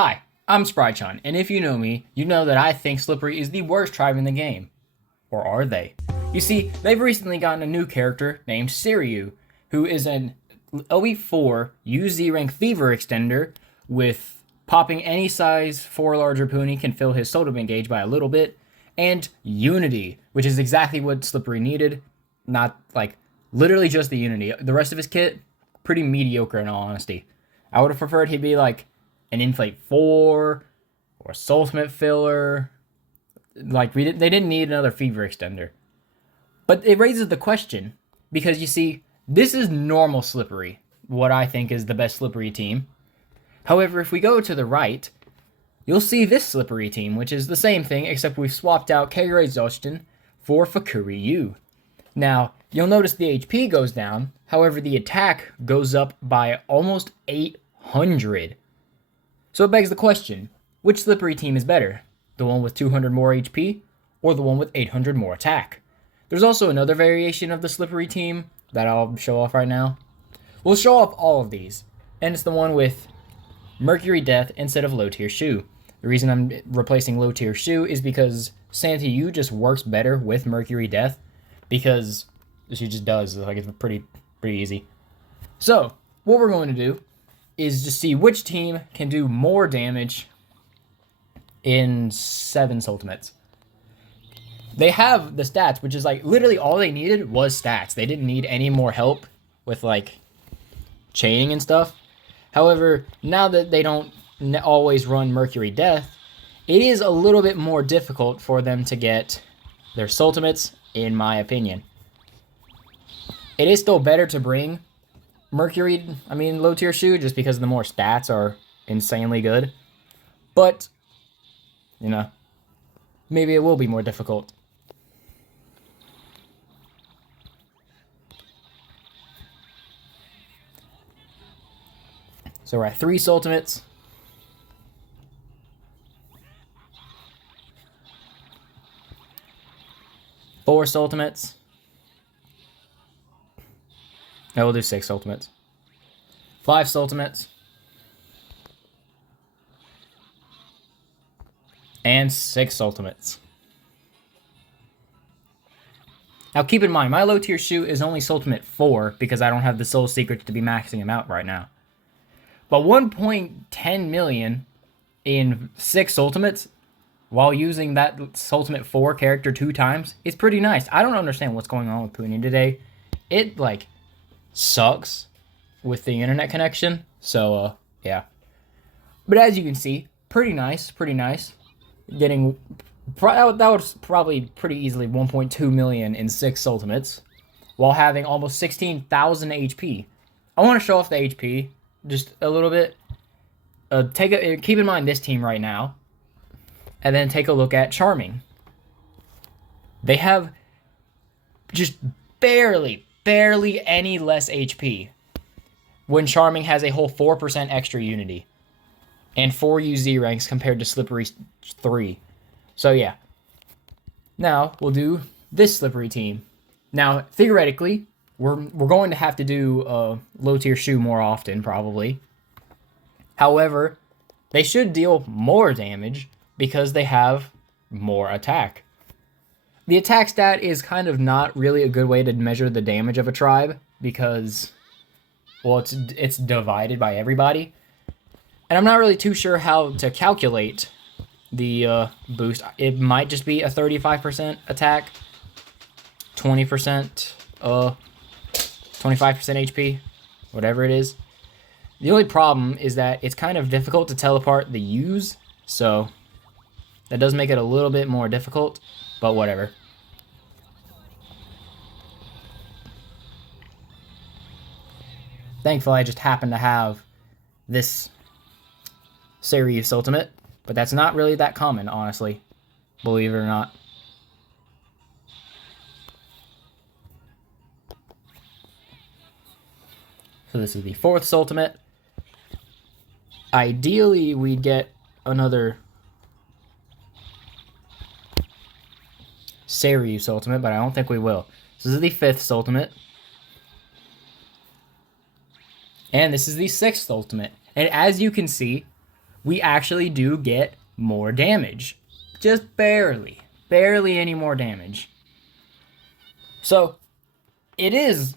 Hi, I'm Spreadsheet, and if you know me, you know that I think Slippery is the worst tribe in the game. Or are they? You see, they've recently gotten a new character named Siryu, who is an Elite 4 UZ rank Fever extender with popping any size 4 larger Puni can fill his Soultimate gauge by a little bit, and Unity, which is exactly what Slippery needed. Not like literally just the Unity. The rest of his kit, pretty mediocre in all honesty. I would have preferred he'd be like an Inflate 4 or a Soultimate filler. Like they didn't need another Fever extender. But it raises the question, because you see, this is normal Slippery, what I think is the best Slippery team. However, if we go to the right, you'll see this Slippery team, which is the same thing, except we've swapped out Kegare Zochoten for Fukuri U. Now, you'll notice the HP goes down, however, the attack goes up by almost 800. So it begs the question, which Slippery team is better? The one with 200 more HP, or the one with 800 more attack? There's also another variation of the Slippery team that I'll show off right now. We'll show off all of these, and it's the one with Mercury Death instead of Low Tier Shoe. The reason I'm replacing Low Tier Shoe is because Santa U just works better with Mercury Death, because she just does. Like, it's pretty easy. So, what we're going to do is just see which team can do more damage in 7 Soultimates. They have the stats, which is like literally all they needed was stats. They didn't need any more help with like chaining and stuff. However, now that they don't always run Mercury Death, it is a little bit more difficult for them to get their Soultimates, in my opinion. It is still better to bring Low Tier Shoe, just because the more stats are insanely good. But, you know, maybe it will be more difficult. So we're at 3 Soultimates. Four Soultimates. No, we'll do 6 Soultimates. 5 Soultimates. And 6 Soultimates. Now keep in mind, my Low Tier Shoe is only Soultimate 4 because I don't have the Soul Secret to be maxing him out right now. But 1.10 million in 6 Soultimates while using that Soultimate 4 character 2 times is pretty nice. I don't understand what's going on with Puni today. It, like, sucks with the internet connection. So, yeah. But as you can see, pretty nice. Getting... that was probably pretty easily 1.2 million in 6 Soultimates while having almost 16,000 HP. I want to show off the HP just a little bit. Keep in mind this team right now, and then take a look at Charming. They have just barely any less HP when Charming has a whole 4% extra unity and 4 UZ ranks compared to Slippery 3. So yeah. Now we'll do this Slippery team. Now theoretically, we're going to have to do Low Tier Shoe more often, probably. However, they should deal more damage because they have more attack. The attack stat is kind of not really a good way to measure the damage of a tribe because, well, it's divided by everybody. And I'm not really too sure how to calculate the boost. It might just be a 35% attack, 20%, 25% HP, whatever it is. The only problem is that it's kind of difficult to teleport the U's, so that does make it a little bit more difficult, but whatever. Thankfully, I just happen to have this series Ultimate, but that's not really that common, honestly, believe it or not. So this is the 4th Soultimate. Ideally, we'd get another series Soultimate, but I don't think we will. So this is the 5th Soultimate. And this is the 6th Ultimate. And as you can see, we actually do get more damage. Just barely. Barely any more damage. So, it is,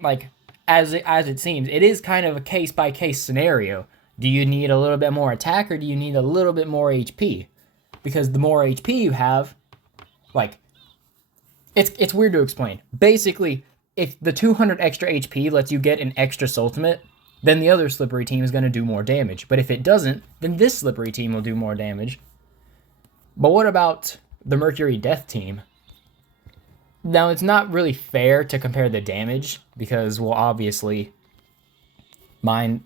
like, as it seems, it is kind of a case-by-case scenario. Do you need a little bit more attack, or do you need a little bit more HP? Because the more HP you have, like, it's weird to explain. Basically, if the 200 extra HP lets you get an extra Soultimate, then the other Slippery team is going to do more damage. But if it doesn't, then this Slippery team will do more damage. But what about the Mercury Death team? Now, it's not really fair to compare the damage, because, well, obviously, my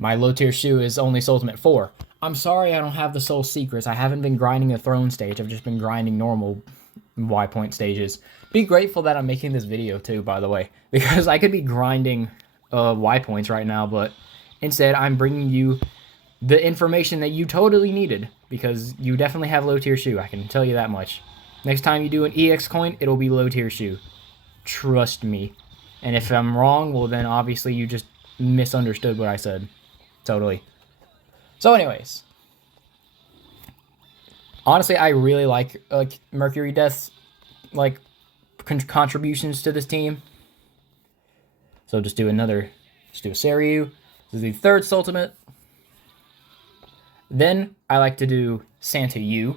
low-tier shoe is only Soultimate 4. I'm sorry I don't have the Soul Secrets. I haven't been grinding a throne stage. I've just been grinding normal Y point stages. Be grateful that I'm making this video, too, by the way, because I could be grinding Y points right now, but instead I'm bringing you the information that you totally needed, because you definitely have low-tier shoe. I can tell you that much. Next time you do an EX coin, it'll be low-tier shoe. Trust me. And if I'm wrong, well, then obviously you just misunderstood what I said. Totally. So anyways. Honestly, I really like Mercury Death's contributions to this team. So just do a Seiryu. This is the third Soultimate. Then I like to do Santa Yu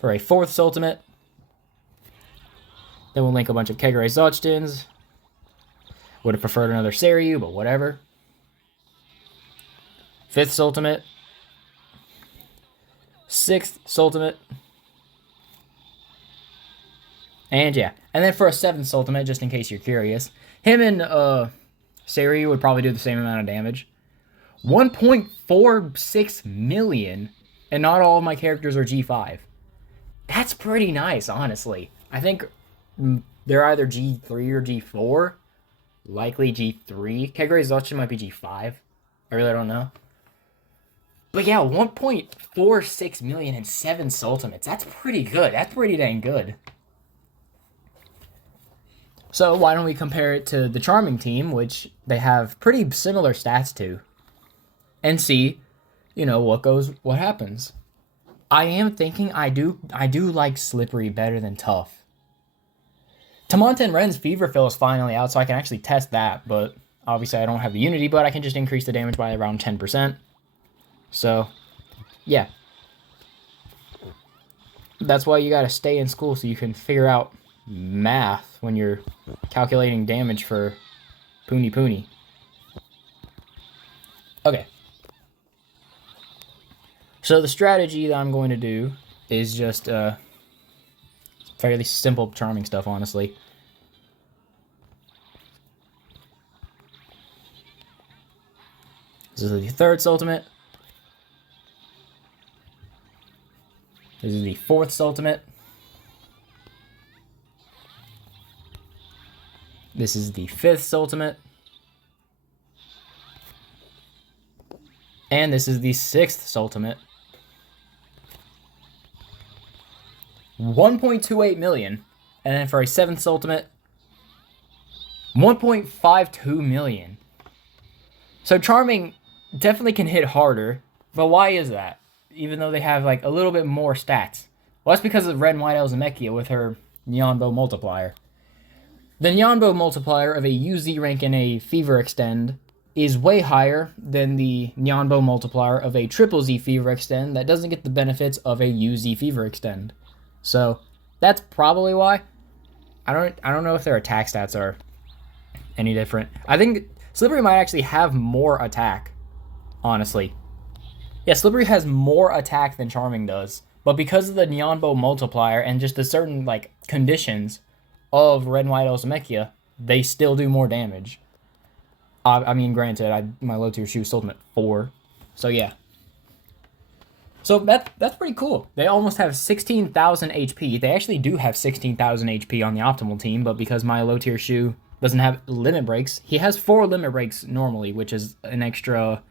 for a fourth Soultimate. Then we'll link a bunch of Kegare Zochotens. Would have preferred another Seiryu, but whatever. Fifth Soultimate. Sixth Soultimate. And yeah. And then for a seventh Soultimate, just in case you're curious, him and Seiryu would probably do the same amount of damage. 1.46 million, and not all of my characters are G5. That's pretty nice, honestly. I think they're either G3 or G4. Likely G3. Kegare Zochoten might be G5. I really don't know. But yeah, 1.46 million and 7 Soultimates. That's pretty good. That's pretty dang good. So why don't we compare it to the Charming team, which they have pretty similar stats to, and see, what happens. I am thinking I do like Slippery better than Tough. Tamanta and Ren's Fever Fill is finally out, so I can actually test that, but obviously I don't have the Unity, but I can just increase the damage by around 10%. So, yeah. That's why you gotta stay in school, so you can figure out math when you're calculating damage for Puni. Okay. So the strategy that I'm going to do is just fairly simple Charming stuff, honestly. This is the third Soultimate. This is the fourth Soultimate. This is the fifth Soultimate. And this is the sixth Soultimate. 1.28 million. And then for a seventh Soultimate, 1.52 million. So Charming definitely can hit harder, but why is that? Even though they have a little bit more stats. Well, that's because of Red and White Elzamekia with her Neon Bow multiplier. The Neon Bow multiplier of a UZ rank and a Fever Extend is way higher than the Neon Bow multiplier of a Triple Z Fever Extend that doesn't get the benefits of a UZ Fever Extend. So that's probably why. I don't know if their attack stats are any different. I think Slippery might actually have more attack, honestly. Yeah, Slippery has more attack than Charming does, but because of the Neon Bow multiplier and just the certain conditions of Red and White Elzamekia, they still do more damage. I mean, granted, my low tier shoe is Soultimate 4, so yeah. So that's pretty cool. They almost have 16,000 HP. They actually do have 16,000 HP on the optimal team, but because my low tier shoe doesn't have limit breaks, he has 4 limit breaks normally, which is an extra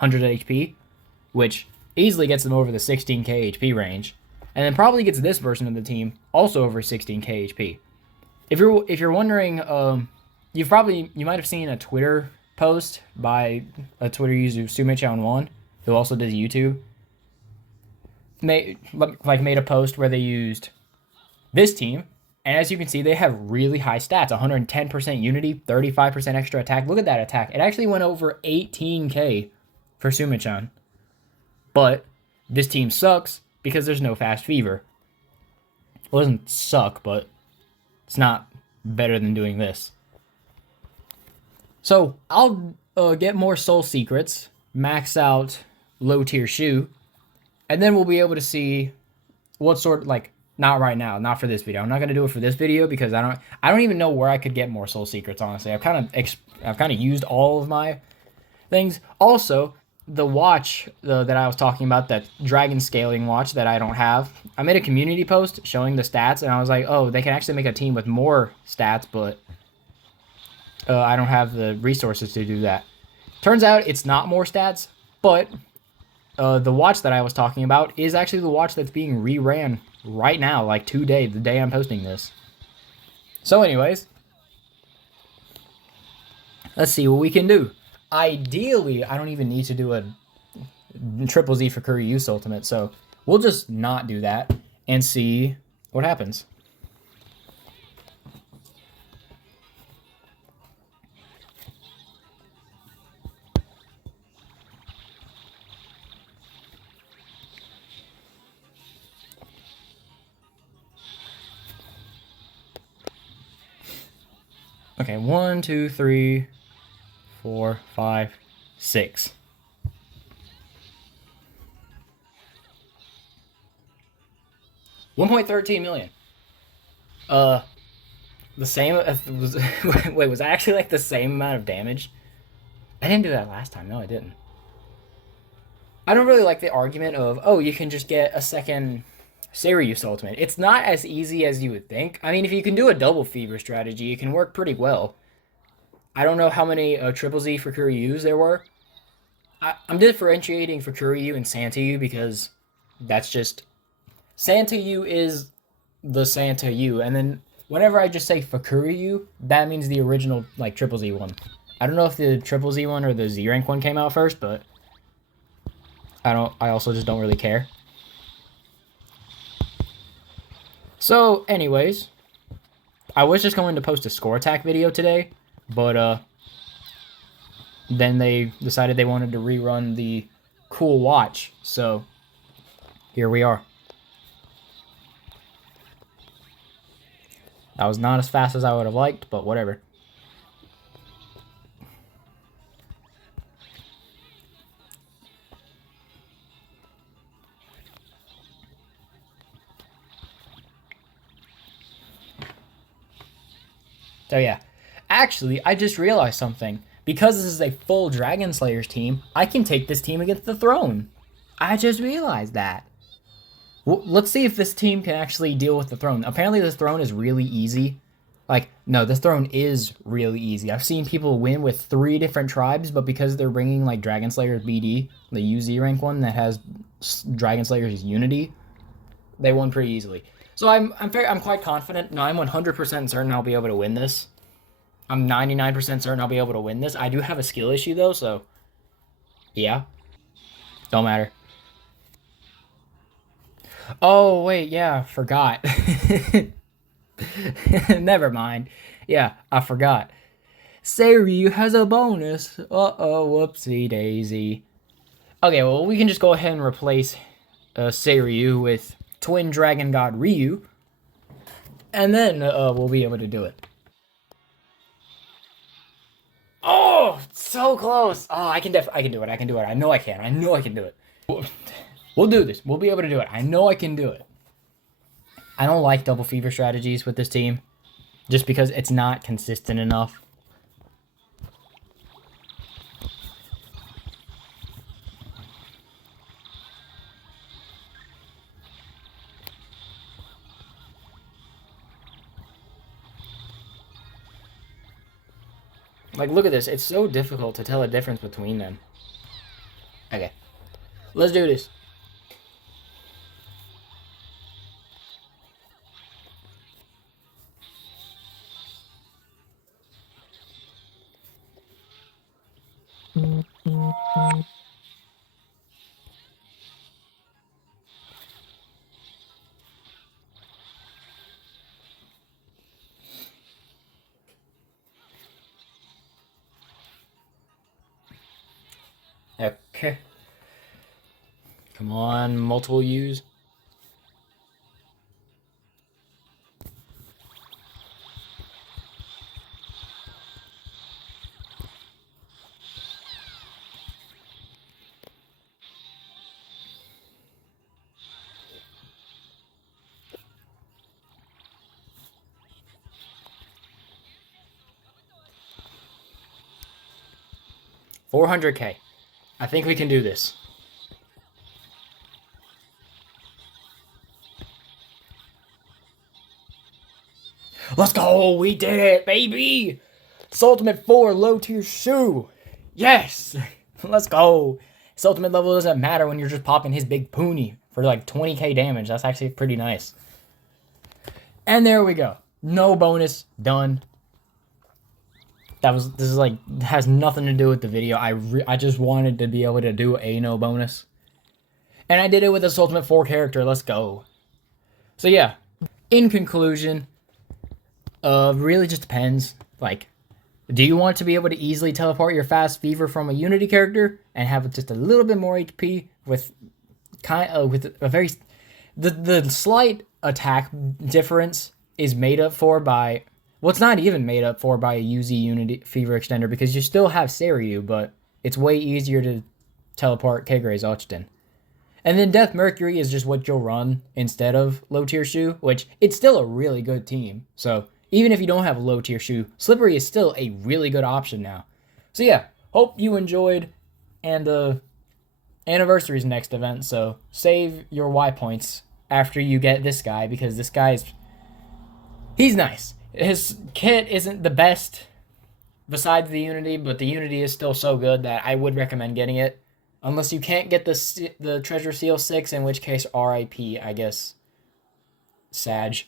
100 HP, which easily gets them over the 16k HP range, and then probably gets this version of the team also over 16k HP. If you're wondering, you might have seen a Twitter post by a Twitter user, Sumechown1, who also does YouTube, made a post where they used this team, and as you can see, they have really high stats: 110% unity, 35% extra attack. Look at that attack. It actually went over 18k for Sumichan. But this team sucks because there's no fast fever. It doesn't suck, but it's not better than doing this. So I'll get more soul secrets, max out low tier shoe, and then we'll be able to see what sort, like, not right now, not for this video. I'm not gonna do it for this video because I don't even know where I could get more soul secrets. Honestly, I've kind of used all of my things. Also, the watch that I was talking about, that dragon scaling watch that I don't have, I made a community post showing the stats, and I was like, oh, they can actually make a team with more stats, but I don't have the resources to do that. Turns out it's not more stats, but the watch that I was talking about is actually the watch that's being reran right now, like today, the day I'm posting this. So anyways, let's see what we can do. Ideally, I don't even need to do a triple Z Fukuri use Soultimate, so we'll just not do that and see what happens. Okay, 1, 2, 3, 4, 5, 6. $1.13 million. The same was wait, was that actually like the same amount of damage? I didn't do that last time. No, I didn't. I don't really like the argument of, oh, you can just get a second Sirius Ultimate. It's not as easy as you would think. I mean, if you can do a double fever strategy, it can work pretty well. I don't know how many Triple Z for Kuryu there were. I'm differentiating for Kuryu and Santa U because that's just... Santa U is the Santa U, and then whenever I just say Fukuri, that means the original, like, Triple Z one. I don't know if the Triple Z one or the Z rank one came out first, but I also just don't really care. So, anyways, I was just going to post a score attack video today, but then they decided they wanted to rerun the cool watch, so here we are. That was not as fast as I would have liked, but whatever. So yeah, actually, I just realized something. Because this is a full Dragon Slayers team, I can take this team against the throne. I just realized that. Well, let's see if this team can actually deal with the throne. Apparently this throne is really easy. Like, no, this throne is really easy. I've seen people win with 3 different tribes, but because they're bringing, like, Dragon Slayers BD, the UZ rank one that has Dragon Slayers Unity, they won pretty easily. So I'm quite confident. No, I'm 100% certain I'll be able to win this. I'm 99% certain I'll be able to win this. I do have a skill issue, though, so... yeah. Don't matter. Oh, wait, yeah, forgot. Never mind. Yeah, I forgot. Seiryu has a bonus. Uh-oh, whoopsie daisy. Okay, well, we can just go ahead and replace Seiryu with Twin Dragon God Ryu. And then we'll be able to do it. Oh, so close. Oh, I can do it. I can do it. I know I can. I know I can do it. We'll do this. We'll be able to do it. I know I can do it. I don't like double fever strategies with this team, just because it's not consistent enough. Like, look at this. It's so difficult to tell a difference between them. Okay. Let's do this. Come on, multiple U's. $400K. I think we can do this. Let's go! We did it, baby! Soultimate 4 low tier shoe! Yes! Let's go! Soultimate level doesn't matter when you're just popping his big Puni for like 20k damage. That's actually pretty nice. And there we go. No bonus. Done. This is like, has nothing to do with the video. I just wanted to be able to do a no bonus. And I did it with a Soultimate 4 character. Let's go. So yeah, in conclusion, really just depends. Like, do you want to be able to easily teleport your fast fever from a Unity character and have just a little bit more HP with with a very the slight attack difference is made up for by, well, it's not even made up for by a UZ Unity Fever Extender because you still have Seiryu, but it's way easier to teleport Kegare Zochoten. And then Death Mercury is just what you'll run instead of low tier Shu, which it's still a really good team. So even if you don't have a low tier Shu, Slippery is still a really good option now. So yeah, hope you enjoyed, and Anniversary's next event, so save your Y points after you get this guy, because this guy's, he's nice. His kit isn't the best besides the Unity, but the Unity is still so good that I would recommend getting it. Unless you can't get the Treasure Seal 6, in which case RIP, I guess. Sag.